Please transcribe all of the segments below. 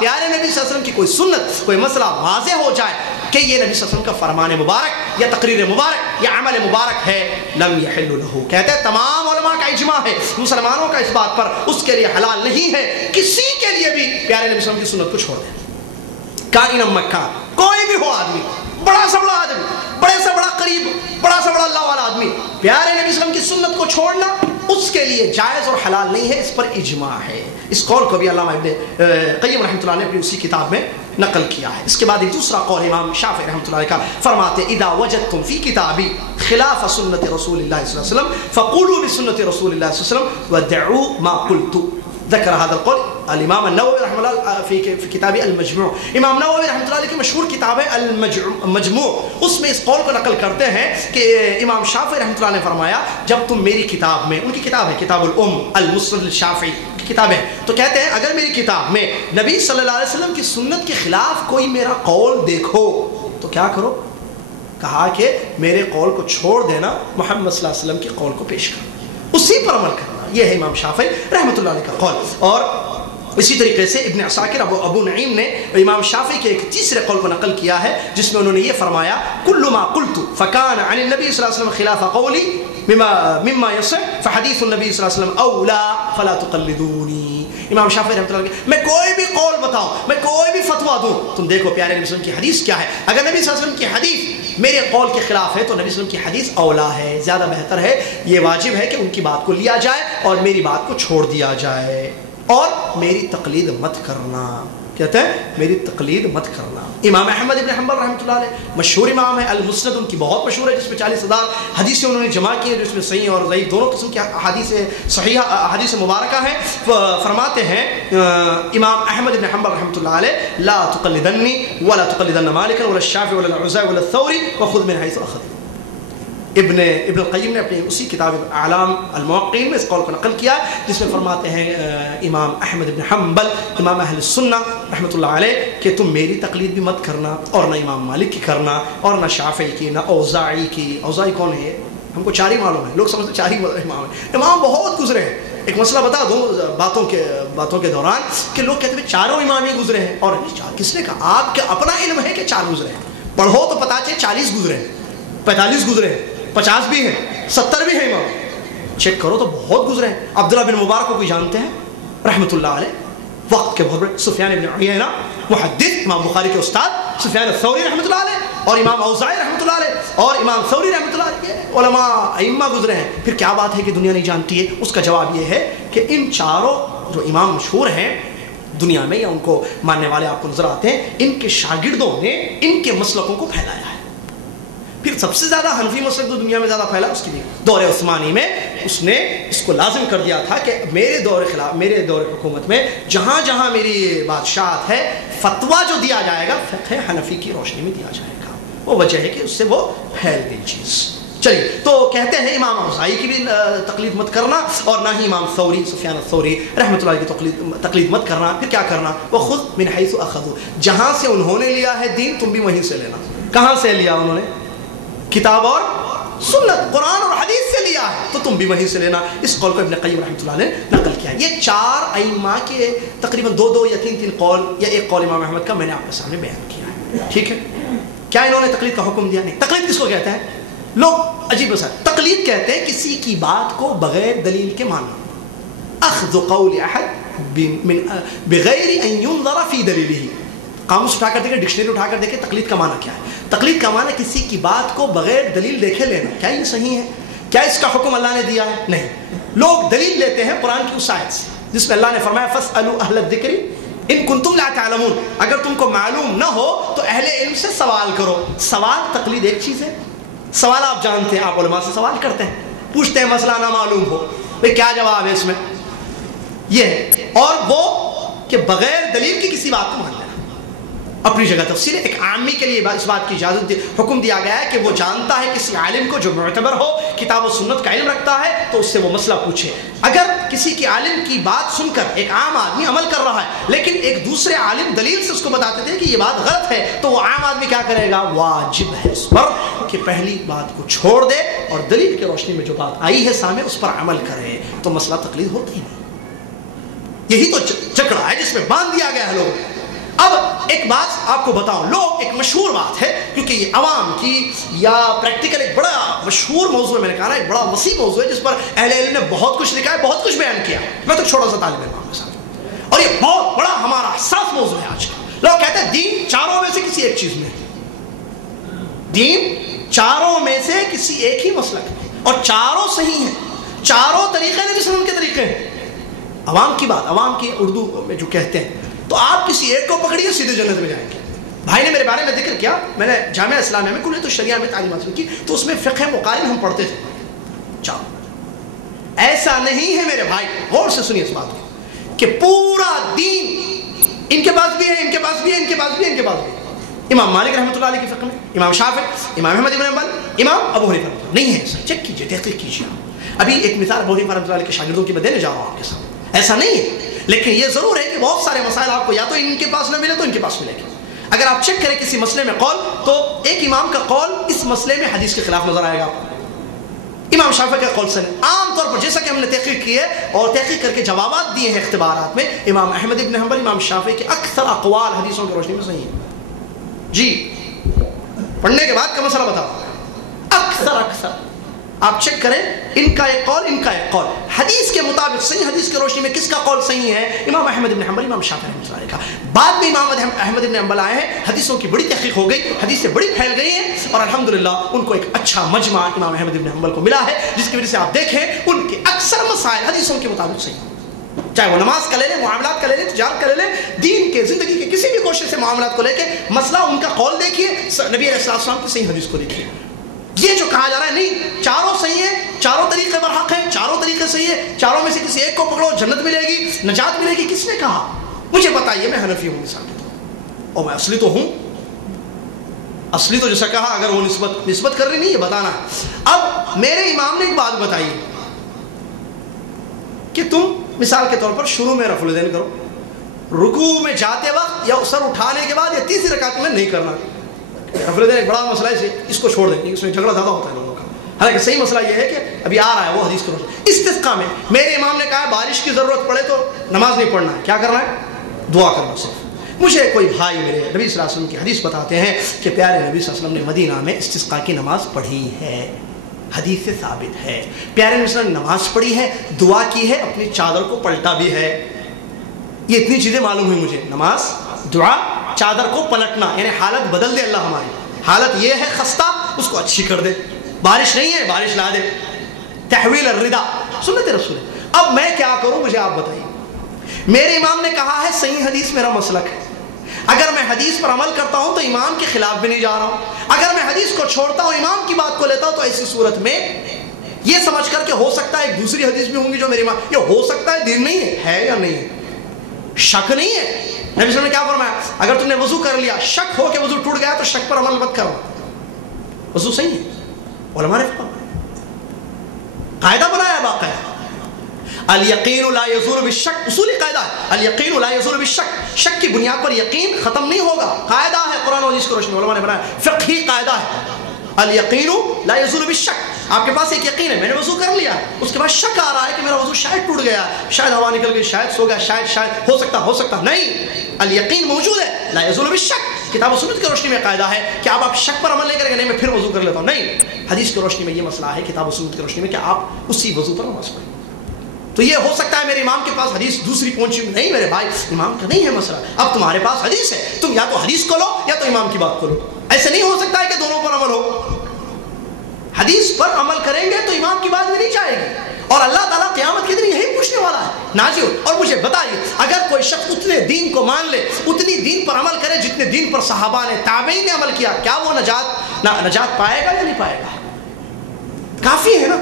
پیارے نبی صلی اللہ علیہ وسلم کی کوئی سنت، کوئی مسئلہ واضح ہو جائے کہ یہ نبی صلی اللہ علیہ وسلم کا فرمان مبارک یا تقریر مبارک یا عمل مبارک ہے، لم یحل لہ، کہتے ہیں تمام علماء کا اجماع ہے، مسلمانوں کا اس بات پر، اس کے لیے حلال نہیں ہے کسی کے لیے بھی پیارے نبی صلی اللہ علیہ وسلم کی سنت کو چھوڑ دیں، کائن مکان، کوئی بھی ہو آدمی، بڑا سا بڑا آدمی، بڑے سے بڑا قریب، بڑا سا بڑا اللہ والا آدمی، پیارے نبی صلی اللہ علیہ وسلم کی سنت کو چھوڑنا اس کے لیے جائز اور حلال نہیں ہے، اس پر اجماع ہے۔ اس قول کو بھی علامہ ابن قیم رحمۃ اللہ نے اپنی اسی کتاب میں نقل کیا ہے۔ اس کے بعد ایک دوسرا قول امام شافعی رحمۃ اللہ علیہ کا فرماتے ہیں اذا وجدتم فی کتابی خلاف سنت رسول اللہ صلی اللہ علیہ وسلم فقولوا بسنت رسول اللہ صلی اللہ علیہ وسلم ودعوا ما قلت۔ ذکر هذا القول الامام النووي رحمہ اللہ فی کتاب المجموع، امام نووی رحمۃ اللہ علیہ کی مشہور کتاب ہے المجموع، اس میں اس قول کو نقل کرتے ہیں کہ امام شافعی رحمۃ اللہ نے فرمایا جب تم میری کتاب میں، ان کی کتاب ہے کتاب الام المسند الشافعی کی کتاب ہے، تو کہتے ہیں اگر میری کتاب میں نبی صلی اللہ علیہ وسلم کی سنت کے خلاف کوئی میرا قول دیکھو تو کیا کرو؟ کہا کہ میرے قول کو چھوڑ دینا، محمد صلی اللہ علیہ وسلم کے قول کو پیش کرنا، اسی پر عمل کرنا۔ یہ ہے امام شافعی رحمۃ اللہ علیہ کا قول۔ اور اسی طریقے سے ابن عساکر ابو نعیم نے امام شافعی کے ایک تیسرے قول کو نقل کیا ہے جس میں انہوں نے یہ فرمایا کل ما قلت فکان عن النبی صلی اللہ علیہ وسلم خلاف قولی مما یصح فحدیث النبی صلی اللہ علیہ وسلم اولا فلا تقلدونی۔ امام شافعی رحمۃ اللہ علیہ میں کوئی بھی قول بتاؤں، میں کوئی بھی فتویٰ دوں، تم دیکھو پیارے نبی صلی اللہ علیہ وسلم کی حدیث کیا ہے، اگر نبی صلی اللہ علیہ وسلم کی حدیث میرے قول کے خلاف ہے تو نبی صلی اللہ علیہ وسلم کی حدیث اولا ہے، زیادہ بہتر ہے، یہ واجب ہے کہ ان کی بات کو لیا جائے اور میری بات کو چھوڑ دیا جائے، اور میری تقلید مت کرنا، کہتے ہیں میری تقلید مت کرنا۔ امام احمد ابن حنبل رحمۃ اللہ علیہ مشہور امام ہے، المسند ان کی بہت مشہور ہے جس میں 40,000 حدیثیں انہوں نے جمع کی ہیں، جس میں صحیح اور ضعیف دونوں قسم کی احادیث صحیحہ احادیث مبارکہ ہیں۔ فرماتے ہیں امام احمد ابن حنبل رحمۃ اللہ علیہ لا تقلدنی ولا تقلدن مالکا ولا الشافعی ولا العزائی ولا الثوری وخذ من حیث اخذ۔ ابن القیم نے اپنی اسی کتاب اعلام الموقعین میں اس قول کو نقل کیا جس میں فرماتے ہیں امام احمد بن حنبل امام اہل السنہ رحمۃ اللہ علیہ کہ تم میری تقلید بھی مت کرنا اور نہ امام مالک کی کرنا اور نہ شافعی کی، نہ اوزاعی کی۔ اوزاعی کون ہے؟ ہم کو چار ہی معلوم ہے، لوگ سمجھتے چار ہی امام ہیں، امام بہت گزرے ہیں۔ ایک مسئلہ بتا دوں باتوں کے دوران کہ لوگ کہتے ہیں چاروں امام ہی گزرے ہیں، اور چار کس نے کہا؟ آپ کا اپنا علم ہے کہ چار گزرے ہیں، پڑھو تو پتا چلے 40 گزرے ہیں، 45 گزرے ہیں، 50 بھی ہیں، 70 بھی ہیں، امام چیک کرو تو بہت گزرے ہیں۔ عبداللہ بن مبارک کو کوئی جانتے ہیں رحمۃ اللہ علیہ، وقت کے بہت بڑے، سفیان بن عیینہ محدث، امام بخاری کے استاد سفیان الثوری رحمۃ اللہ علیہ، اور امام اوزاعی رحمۃ اللہ علیہ، اور امام ثوری رحمۃ اللہ علیہ، علماء ائمہ گزرے ہیں۔ پھر کیا بات ہے کہ دنیا نہیں جانتی ہے؟ اس کا جواب یہ ہے کہ ان چاروں جو امام مشہور ہیں دنیا میں یا ان کو ماننے والے آپ کو نظر آتے ہیں، ان کے شاگردوں نے ان کے مسلکوں کو پھیلایا ہے۔ پھر سب سے زیادہ حنفی مسلک جو دنیا میں زیادہ پھیلا اس کی بھی دور عثمانی میں اس نے اس کو لازم کر دیا تھا کہ میرے دور حکومت میں جہاں جہاں میری بادشاہت ہے فتویٰ جو دیا جائے گا فقہ حنفی کی روشنی میں دیا جائے گا۔ وہ وجہ ہے کہ اس سے وہ پھیل گئی چیز۔ چلیے تو کہتے ہیں امام اوزاعی کی بھی تقلید مت کرنا اور نہ ہی امام ثوری سفیان الثوری رحمۃ اللہ علیہ کی تقلید مت کرنا۔ پھر کیا کرنا؟ وہ خود من حیث اخذوا، جہاں سے انہوں نے لیا ہے دین تم بھی وہیں سے لینا۔ کہاں سے لیا انہوں نے؟ کتاب اور سنت، قرآن اور حدیث سے لیا ہے تو تم بھی وہیں سے لینا۔ اس قول کو ابن قیم رحمۃ اللہ نے نقل کیا ہے۔ یہ چار ائمہ کے تقریباً دو یا تین قول یا ایک قول امام احمد کا میں نے آپ کے سامنے بیان کیا ہے، ٹھیک ہے؟ کیا انہوں نے تقلید کا حکم دیا؟ نہیں۔ تقلید کس کو کہتے ہیں؟ لوگ عجیب سا تقلید کہتے ہیں کسی کی بات کو بغیر دلیل کے ماننا، اخذ قول احد بغیر ان ينظر في دلیلہ۔ قاموس اٹھا کر دیکھیں، ڈکشنری اٹھا کر دیکھیں تقلید کا معنی کیا ہے۔ تقلید کا معنی کسی کی بات کو بغیر دلیل دیکھے لینا۔ کیا یہ صحیح ہے؟ کیا اس کا حکم اللہ نے دیا ہے؟ نہیں۔ لوگ دلیل لیتے ہیں قرآن کی اس آیت سے جس میں اللہ نے فرمایا فاسألوا اہل الذکر ان کنتم لا تعلمون، اگر تم کو معلوم نہ ہو تو اہل علم سے سوال کرو۔ سوال تقلید ایک چیز ہے، سوال آپ جانتے ہیں، آپ علماء سے سوال کرتے ہیں، پوچھتے ہیں مسئلہ نہ معلوم ہو، بھئی کیا جواب ہے اس میں؟ یہ ہے۔ اور وہ کہ بغیر دلیل کی کسی بات کو مان لینا اپنی جگہ تفصیل ہے۔ ایک عامی کے لیے اس بات کی اجازت حکم دیا گیا ہے کہ وہ جانتا ہے کسی عالم کو جو معتبر ہو، کتاب و سنت کا علم رکھتا ہے تو اس سے وہ مسئلہ پوچھے۔ اگر کسی کی عالم کی بات سن کر ایک عام آدمی عمل کر رہا ہے لیکن ایک دوسرے عالم دلیل سے اس کو بتاتے تھے کہ یہ بات غلط ہے، تو وہ عام آدمی کیا کرے گا؟ واجب ہے اس پر کہ پہلی بات کو چھوڑ دے اور دلیل کی روشنی میں جو بات آئی ہے سامنے اس پر عمل کرے، تو مسئلہ تقلید ہوتی نہیں۔ یہی تو چکرا ہے جس میں باندھ دیا گیا ہے لوگ۔ ایک بات آپ کو بتاؤں، لوگ ایک مشہور بات ہے، کیونکہ یہ عوام کی یا پریکٹیکل ایک بڑا مشہور موضوع ہے، میں نے کہا نا ایک بڑا وسیع موضوع ہے جس پر اہل علم نے بہت کچھ لکھا ہے، بہت کچھ بیان کیا. میں تو چھوٹا سا طالب علم کے ساتھ، اور یہ بہت بڑا ہمارا حساس موضوع ہے آج کا. لوگ کہتے ہیں دین چاروں میں سے کسی ایک چیز میں، دین چاروں میں سے کسی ایک ہی مسلک میں، اور چاروں صحیح ہیں، چاروں طریقے نبی صلی اللہ علیہ وسلم کے طریقے ہیں. عوام کی بات، عوام کی اردو میں جو کہتے ہیں، تو آپ کسی ایک کو پکڑیے سیدھے جنت میں جائیں گے. بھائی نے میرے بارے میں ذکر کیا، میں نے جامعہ اسلامیہ میں کلیت الشریعہ میں تعلیم حاصل کی، تو اس میں فقہ مقارن ہم پڑھتے تھے. چاروں ایسا نہیں ہے میرے بھائی، غور سے سنیے اس بات کو، کہ پورا دین ان کے پاس بھی ہے، ان کے پاس بھی ہے، ان کے پاس بھی ہے، ان کے پاس بھی ہے. امام مالک رحمۃ اللہ علیہ کی فقہ میں، امام شافعی، امام احمد بن حنبل، امام ابو حنیفہ نہیں ہے. ایسا چیک کیجیے، تحقیق کیجیے. ابھی ایک مثال ابو حنیفہ رحمۃ اللہ علیہ کے شاگردوں کی میں دینے جا رہا ہوں آپ کے سامنے. ایسا نہیں ہے، لیکن یہ ضرور ہے کہ بہت سارے مسائل آپ کو یا تو ان کے پاس نہ ملے تو ان کے پاس ملے گا. اگر آپ چیک کریں کسی مسئلے میں قول، تو ایک امام کا قول اس مسئلے میں حدیث کے خلاف نظر آئے گا آپ کو. امام شافعی کا قول سے عام طور پر، جیسا کہ ہم نے تحقیق کی ہے اور تحقیق کر کے جوابات دیے ہیں اختبارات میں، امام احمد بن حنبل، امام شافعی کے اکثر اقوال حدیثوں کی روشنی میں صحیح ہیں. جی پڑھنے کے بعد کا مسئلہ بتاؤ، اکثر آپ چیک کریں، ان کا ایک قول، ان کا ایک قول حدیث کے مطابق صحیح. حدیث کی روشنی میں کس کا قول صحیح ہے؟ امام احمد بن حنبل، امام شافعی رحمۃ اللہ علیہ کا. بعد میں امام احمد بن حنبل آئے ہیں، حدیثوں کی بڑی تحقیق ہو گئی، حدیثیں بڑی پھیل گئی ہیں، اور الحمدللہ ان کو ایک اچھا مجمع امام احمد بن حنبل کو ملا ہے، جس کی وجہ سے آپ دیکھیں ان کے اکثر مسائل حدیثوں کے مطابق صحیح ہیں. چاہے وہ نماز کا لے لیں، معاملات کا لے لیں، تجارت کا لے لیں، دین کے زندگی کے کسی بھی کوشش سے معاملات کو لے کے مسئلہ ان کا قول دیکھیے، نبی علیہ السلام کی صحیح حدیث کو دیکھیے. یہ جو کہا جا رہا ہے نہیں چاروں صحیح ہیں، چاروں طریقے برحق ہیں، چاروں طریقے صحیح ہے، چاروں میں سے کسی ایک کو پکڑو جنت ملے گی، نجات ملے گی، کس نے کہا؟ مجھے بتائیے. میں حنفی ہوں مثال کے طور، اور میں اصلی تو ہوں، اصلی تو جیسا کہا، اگر وہ نسبت کر رہی نہیں، یہ بتانا ہے. اب میرے امام نے ایک بات بتائی کہ تم مثال کے طور پر شروع میں رفع الیدین کرو، رکوع میں جاتے وقت یا سر اٹھانے کے بعد یا تیسری رکعت میں نہیں کرنا. رفع الیدین ایک بڑا مسئلہ ہے، اس کو چھوڑ دیں، اس میں جھگڑا زیادہ ہوتا ہے لوگوں کا. حالانکہ صحیح مسئلہ یہ ہے کہ ابھی آ رہا ہے وہ حدیث کو. استسقاء میں میرے امام نے کہا بارش کی ضرورت پڑے تو نماز نہیں پڑھنا ہے، کیا کرنا ہے؟ دعا کرنا صرف. مجھے کوئی بھائی میرے نبی صلی اللہ علیہ وسلم کی حدیث بتاتے ہیں کہ پیارے نبی صلی اللہ علیہ وسلم نے مدینہ میں استسقاء کی نماز پڑھی ہے، حدیث سے ثابت ہے. پیارے نبی صلی اللہ علیہ وسلم نے نماز پڑھی ہے، دعا کی ہے، اپنی چادر کو پلٹا بھی ہے. یہ اتنی چیزیں معلوم ہوئی مجھے، نماز، دعا، چادر کو پلٹنا، یعنی حالت بدل دے اللہ ہماری. حالت یہ ہے خستہ، اس کو اچھی کر دے. بارش نہیں ہے، بارش لا دے. تحویل الردا، سنت رسول. اب میں کیا کروں مجھے آپ بتائیے. میرے امام نے کہا ہے صحیح حدیث میرا مسلک ہے، اگر میں حدیث پر عمل کرتا ہوں تو امام کے خلاف بھی نہیں جا رہا ہوں. اگر میں حدیث کو چھوڑتا ہوں، امام کی بات کو لیتا ہوں، تو ایسی صورت میں یہ سمجھ کر کہ ہو سکتا ہے ایک دوسری حدیث بھی ہوں گی جو میری امام، یہ ہو سکتا ہے دین نہیں ہے یا نہیں ہے، شک نہیں ہے. نبی صلی اللہ علیہ وسلم نے کیا فرمایا؟ اگر تم نے وضو کر لیا، شک ہو کہ وضو ٹوٹ گیا تو شک پر عمل مت کرو، وضو صحیح ہے. علماء نے قاعدہ بنایا باقاعدہ، الیقین لا یزول بالشک، اصولی قاعدہ ہے، الیقین لا یزول بالشک، شک کی بنیاد پر یقین ختم نہیں ہوگا. قاعدہ ہے قرآن و حدیث کی روشنی میں علماء نے بنایا، فقہی قاعدہ ہے، الیقین لا یزول بالشک. آپ کے پاس ایک یقین ہے، میں نے وضو کر لیا، اس کے بعد شک آ رہا ہے کہ میرا وضو شاید ٹوٹ گیا، شاید ہوا نکل گئی، شاید سو گیا، شاید ہو سکتا نہیں. الیقین موجود ہے، لا یزول بالشک. کتاب و سنت کی روشنی میں قاعدہ ہے کہ آپ شک پر عمل نہیں کریں گے، نہیں میں پھر وضو کر لیتا ہوں، نہیں. حدیث کی روشنی میں یہ مسئلہ ہے، کتاب و سنت کی روشنی میں، کہ آپ اسی وضو پر نماز پڑھیں. تو یہ ہو سکتا ہے میرے امام کے پاس حدیث دوسری پہنچی نہیں، میرے بھائی امام کا نہیں ہے مسئلہ. اب تمہارے پاس حدیث ہے، تم یا تو حدیث کو لو یا تو امام کی بات کو لو. ایسے نہیں ہو سکتا ہے کہ دونوں پر عمل ہو. حدیث پر عمل کریں گے تو امام کی بات بھی نہیں جائے گی، اور اللہ تعالیٰ قیامت کے دن یہی پوچھنے والا ہے. ناجی اور مجھے بتائیے، اگر کوئی شخص اتنے دین کو مان لے، اتنی دین پر عمل کرے جتنے دین پر صحابہ نے، تابعین نے عمل کیا، کیا وہ نجات پائے گا یا نہیں پائے گا؟ کافی ہے نا.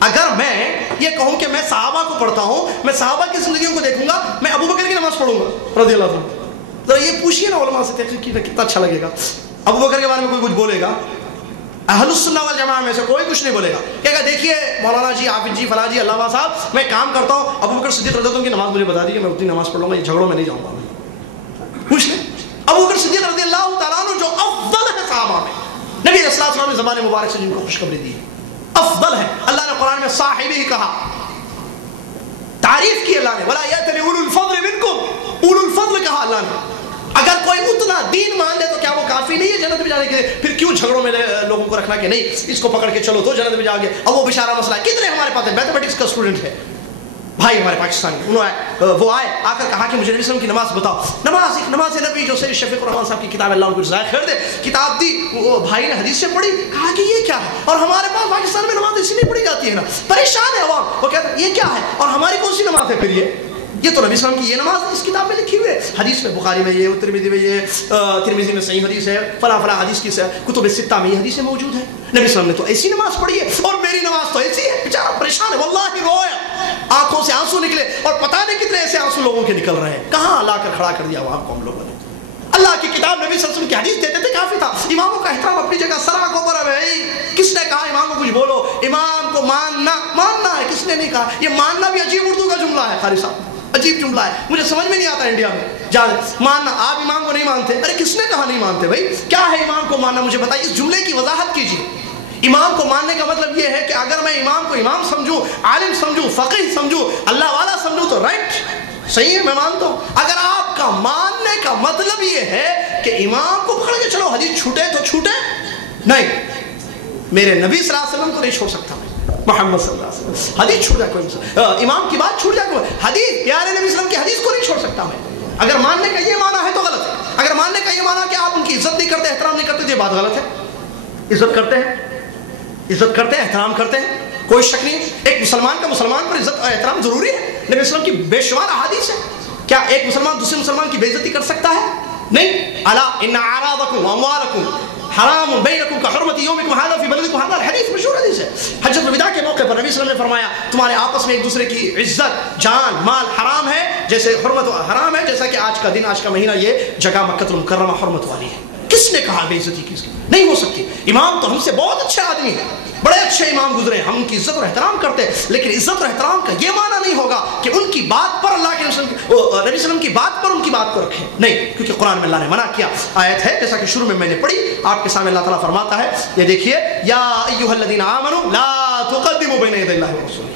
اگر میں یہ کہوں کہ میں صحابہ کو پڑھتا ہوں، میں صحابہ کی زندگیوں کو دیکھوں گا، میں ابو بکر کی نماز پڑھوں گا رضی اللہ عنہ، ذرا یہ پوچھیے نا علماء سے تحقیق کی، کتنا اچھا لگے گا. ابو بکر کے بارے میں کوئی کچھ بولے گا؟ اہل السنہ والجماعہ میں سے کوئی کچھ نہیں بولے گا. کہے گا دیکھیے مولانا جی، حافظ جی، فلاں جی، علامہ صاحب، میں کام کرتا ہوں، ابو بکر صدیق رضی اللہ عنہ کی نماز مجھے بتا دیجیے، میں اتنی نماز پڑھ لوں گا، یہ جھگڑوں میں نہیں جاؤں گا. پوچھ لیں ابو بکر صدیق رضی اللہ تعالیٰ عنہ جو افضل ہے صحابہ میں، نبی علیہ الصلوۃ والسلام نے زبان مبارک سے جن کو خوشخبری دی، افضل ہے. اللہ نے قرآن میں صاحب ہی کہا، تعریف کی اللہ نے، ولا یأتل اولو الفضل منکم، اولو الفضل کہا اللہ نے. کوئی اتنا دین مان لے تو کیا وہ کافی نہیں ہے جنت میں جانے کے لیے؟ پھر کیوں جھگڑوں میں لوگوں کو رکھنا کہ نہیں اس کو پکڑ کے چلو تو جنت میں جاؤ گے؟ اب وہ بیچارہ مسئلہ کتنے ہمارے پاس میتھمیٹکس کا اسٹوڈنٹ ہے بھائی ہمارے پاکستانی، وہ آئے آ کر کہا کہ مجھے نبی صلی اللہ علیہ وسلم کی نماز بتاؤ. نماز نبی جو سید شفیق الرحمان صاحب کی کتاب اللہ ان کو جزائے خیر دے کتاب دی. وہ بھائی نے حدیث سے پڑھی، کہا کہ یہ کیا ہے، اور ہمارے پاس پاکستان میں نماز اسی لیے پڑھی جاتی ہے نا. پریشان ہے عوام، وہ کہتے ہیں یہ کیا ہے اور ہماری کون سی نماز ہے پھر یہ تو نبی صلی اللہ علیہ وسلم کی یہ نماز اس کتاب میں لکھی ہوئی ہے. حدیث میں بخاری میں یہ، ترمذی میں یہ، ترمذی میں صحیح حدیث ہے، فلاں فلاں حدیث کی کتب ستہ میں یہ حدیثیں موجود ہیں. نبی صلی اللہ علیہ وسلم نے تو ایسی نماز پڑھی ہے اور میری نماز تو ایسی ہے. بیچارہ پریشان ہے، واللہ رویا، آنکھوں سے آنسو نکلے، اور پتہ نہیں کتنے ایسے آنسو لوگوں کے نکل رہے ہیں. کہاں لا کر کھڑا کر دیا عوام کو ہم لوگوں نے. اللہ کی کتاب نبی صلی اللہ علیہ وسلم کی حدیث دیتے تھے کافی تھا. اماموں کا احترام اپنی جگہ سرا کو پر ہے. کس نے کہا امام کو کچھ بولو؟ امام کو ماننا ہے، کس نے نہیں کہا. یہ ماننا بھی عجیب اردو کا جملہ ہے قاری صاحب، عجیب جملہ ہے، مجھے سمجھ میں نہیں آتا انڈیا میں. ماننا، آپ امام کو نہیں مانتے؟ ارے کس نے کہا نہیں مانتے بھائی؟ کیا ہے امام کو ماننا؟ مجھے بتائیے، اس جملے کی وضاحت کیجیے. امام کو ماننے کا مطلب یہ ہے کہ اگر میں امام کو امام سمجھوں، عالم سمجھوں، فقیہ سمجھوں، اللہ والا سمجھوں تو رائٹ، صحیح ہے، میں مانتا ہوں. اگر آپ کا ماننے کا مطلب یہ ہے کہ امام کو پکڑ کے چلو حدیث چھوٹے تو چھوٹے، نہیں، میرے نبی صلی اللہ علیہ وسلم کو نہیں چھوڑ سکتا میں، محمد صلی اللہ علیہ وسلم. حدیث چھوڑ جائے کوئی، امام کی بات چھوڑ جائے کوئی، حدیث پیارے نبی صلی اللہ علیہ وسلم کی حدیث کو نہیں چھوڑ سکتا میں. اگر ماننے کا یہ معنی ہے تو غلط ہے. اگر ماننے کا یہ معنی کہ آپ ان کی عزت نہیں کرتے، احترام نہیں کرتے، تو یہ بات غلط ہے. عزت کرتے ہیں، عزت کرتے ہیں، احترام کرتے ہیں، کوئی شک نہیں. ایک مسلمان کا مسلمان پر عزت اور احترام ضروری ہے. نبی صلی اللہ علیہ وسلم کی بے شمار احادیث ہے. کیا ایک مسلمان دوسرے مسلمان کی بے عزتی کر سکتا ہے؟ نہیں. الا ان اعراضکم واموالکم حرام بینکم کحرمت یومکم ھذا فی بلدکم ھذا. الحدیث مشہور حدیث ہے. حجۃ الوداع کے موقع پر نبی صلی اللہ علیہ وسلم نے فرمایا تمہارے آپس میں ایک دوسرے کی عزت، جان، مال حرام ہے، جیسے حرمت حرام ہے، جیسا کہ آج کا دن، آج کا مہینہ، یہ جگہ مکہ المکرمہ حرمت والی ہے. کس نے کہا بے عزتی کی؟ نہیں ہو سکتی. امام تو ہم سے بہت اچھے آدمی ہیں، بڑے اچھے امام گزرے، ہم ان کی عزت اور احترام کرتے ہیں، لیکن عزت اور احترام کا یہ معنی نہیں ہوگا کہ ان کی بات پر اللہ کے نبی صلی اللہ علیہ وسلم کی بات پر ان کی بات کو رکھیں. نہیں، کیونکہ قرآن میں اللہ نے منع کیا. آیت ہے جیسا کہ شروع میں نے پڑھی، آپ کے سامنے اللہ تعالیٰ فرماتا ہے، یہ دیکھیے، یا ایھا الذین آمنوا لا تقدموا بین یدی اللہ ورسولہ.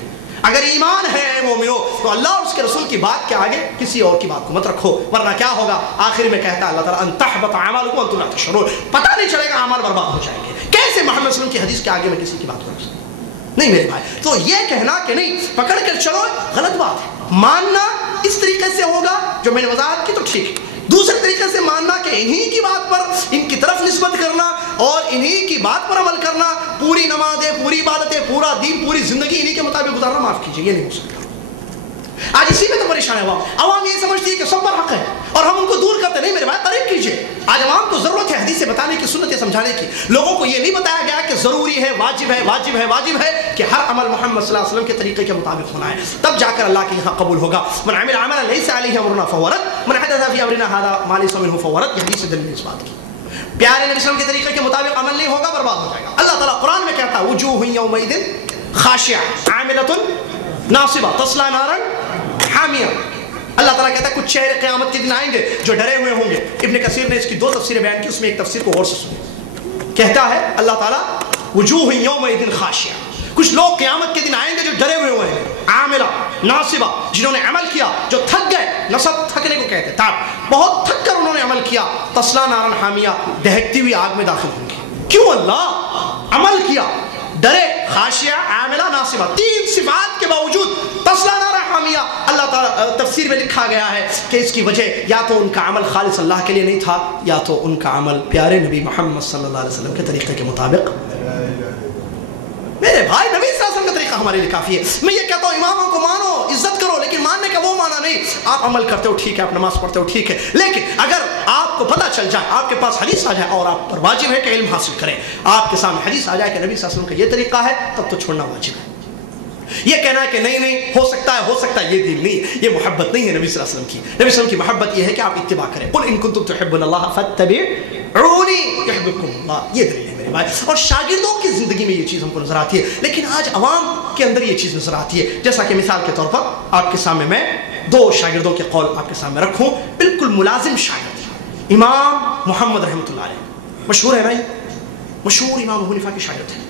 اگر ایمان ہے مومنو تو اللہ اور اس کے رسول کی بات کے آگے کسی اور کی بات کو مت رکھو، ورنہ کیا ہوگا؟ آخر میں کہتا ہے اللہ تعالیٰ ان تحبط اعمالکم وانتم لا تشعرون. پتہ نہیں چلے گا، اعمال برباد ہو جائیں گے. کیسے محمد صلی اللہ علیہ وسلم کی حدیث کے آگے میں کسی کی بات کو رکھ سکتا؟ نہیں میرے بھائی. تو یہ کہنا کہ نہیں پکڑ کر چلو غلط بات ہے. ماننا اس طریقے سے ہوگا جو میں نے وضاحت کی تو ٹھیک ہے. دوسرے طریقے سے ماننا کہ انہی کی بات پر ان کی طرف نسبت کرنا اور انہی کی بات پر عمل کرنا، پوری نمازیں، پوری عبادتیں، پورا دین، پوری زندگی انہی کے مطابق گزارنا، معاف کیجیے، یہ نہیں ہو سکتا. آج اسی میں تو پریشان ہے عوام. عوام یہ سمجھتی ہے کہ سب پر حق ہے اور ہم ان کو دور کرتے. نہیں میرے بھائی، قریب کیجیے. آج عوام کو ضرورت ہے حدیثیں بتانے کی، سنتیں سمجھانے کی. لوگوں کو یہ نہیں بتایا گیا کہ ضروری ہے، واجب ہے، واجب ہے، واجب ہے کہ ہر عمل محمد صلی اللہ علیہ وسلم کے طریقے کے مطابق ہونا ہے، تب جا کر اللہ کے یہاں قبول ہوگا. من عمل عملا لیس علیہ امرنا فهو رد، من حدث فی امرنا هذا ما ليس منه فهو رد. یہ حدیث سے دلیل اس بات کی. پیارے نبی صلی اللہ علیہ وسلم کے طریقے کے مطابق عمل نہیں ہوگا، برباد ہو جائے گا. اللہ تعالیٰ قرآن میں کہتا ہے وجوہ یومئذ خاشعہ عاملۃ ناصبہ تصلی نارا حامیہ. اللہ تعالیٰ کہتا ہے کچھ چہرے قیامت کے دن آئیں گے جو ڈرے ہوئے ہوں گے. ابن کثیر نے اس کی دو تفسیریں بیان کی، اس میں ایک تفسیر کو غور سے سنیں. کہتا ہے اللہ تعالیٰ وجوہ یومئذ خاشعہ، کچھ لوگ قیامت کے دن آئیں گے جو ڈرے ہوئے ہوئے ہیں، عاملہ ناصبہ، جنہوں نے عمل کیا، جو تھک گئے. نصب تھکنے کو کہتے ہیں، تھک، بہت تھک کر انہوں نے عمل کیا. تصلی نارا حامیہ، دہکتی ہوئی آگ میں داخل ہوں گے. کیوں؟ اللہ عمل کیا، ڈرے. خاشعہ، عاملہ، ناصبہ، تین صفات کے باوجود تصلی نارا حامیہ. اللہ تعالیٰ تفسیر میں لکھا گیا ہے کہ اس کی وجہ یا تو ان کا عمل خالص اللہ کے لیے نہیں تھا، یا تو ان کا عمل پیارے نبی محمد صلی اللہ علیہ وسلم کے طریقے کے مطابق. میرے بھائی، نبی صلی اللہ علیہ وسلم کا طریقہ ہمارے لیے کافی ہے. میں یہ کہتا ہوں اماموں کو مانو، عزت کرو، لیکن ماننے کا وہ معنی نہیں. آپ عمل کرتے ہو ٹھیک ہے، آپ نماز پڑھتے ہو ٹھیک ہے، لیکن اگر آپ کو پتہ چل جائے، آپ کے پاس حدیث آ جائے اور آپ پر واجب ہے کہ علم حاصل کریں، آپ کے سامنے حدیث آ جائے کہ نبی صلی اللہ علیہ وسلم کا یہ طریقہ ہے، تب تو چھوڑنا واجب ہے. یہ کہنا ہے کہ نہیں نہیں ہو سکتا ہے، یہ دین نہیں، یہ محبت نہیں ہے نبی صلی اللہ علیہ وسلم کی. نبی صلی اللہ علیہ وسلم کی محبت یہ ہے کہ آپ اتباع کریں. قل ان کنتم تحبون اللہ فاتبعونی یحببکم اللہ. یہ دلیل ہے میرے بھائی. اور شاگردوں کی زندگی میں یہ چیز ہم کو نظر آتی ہے، لیکن آج عوام کے اندر یہ چیز نظر آتی ہے. جیسا کہ مثال کے طور پر آپ کے سامنے میں دو شاگردوں کے قول آپ کے سامنے رکھوں، بالکل ملازم شاگرد. امام محمد رحمۃ اللہ علیہ، مشہور ہے بھائی، مشہور امام ابو حنیفہ کے شاگرد ہیں.